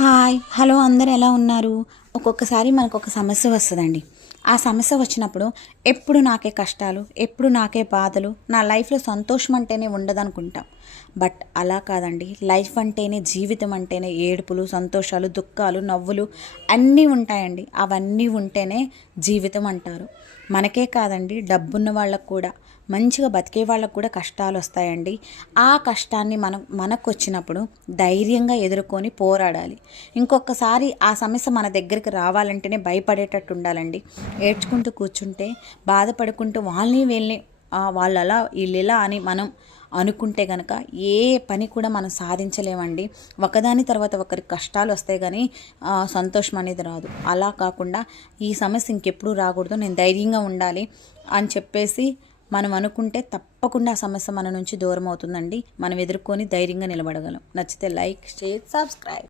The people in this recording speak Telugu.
హాయ్ హలో అందరు ఎలా ఉన్నారు? ఒక్కొక్కసారి మనకు ఒక సమస్య వస్తుందండి. ఆ సమస్య వచ్చినప్పుడు ఎప్పుడు నాకే కష్టాలు, ఎప్పుడు నాకే బాధలు, నా లైఫ్లో సంతోషం అంటేనే ఉండదనుకుంటాం. బట్ అలా కాదండి. లైఫ్ అంటేనే, జీవితం అంటేనే ఏడుపులు, సంతోషాలు, దుఃఖాలు, నవ్వులు అన్నీ ఉంటాయండి. అవన్నీ ఉంటేనే జీవితం అంటారు. మనకే కాదండి, డబ్బున్న వాళ్ళకు కూడా, మంచిగా బతికే వాళ్ళకు కూడా కష్టాలు వస్తాయండి. ఆ కష్టాన్ని మనకు వచ్చినప్పుడు ధైర్యంగా ఎదుర్కొని పోరాడాలి. ఇంకొకసారి ఆ సమస్య మన దగ్గరికి రావాలంటేనే భయపడేటట్టు ఉండాలండి. ఏడ్చుకుంటూ కూర్చుంటే, బాధపడుకుంటూ వాళ్ళని వీళ్ళని వాళ్ళు అలా వీళ్ళు ఇలా అని మనం అనుకుంటే గనక ఏ పని కూడా మనం సాధించలేమండి. ఒకదాని తర్వాత ఒకరికి కష్టాలు వస్తాయి కానీ సంతోషం అనేది రాదు. అలా కాకుండా ఈ సమస్య ఇంకెప్పుడు రాకూడదు, నేను ధైర్యంగా ఉండాలి అని చెప్పేసి మనం అనుకుంటే తప్పకుండా ఆ సమస్య మన నుంచి దూరం అవుతుందండి. మనం ఎదుర్కొని ధైర్యంగా నిలబడగలం. నచ్చితే లైక్, షేర్, సబ్స్క్రైబ్.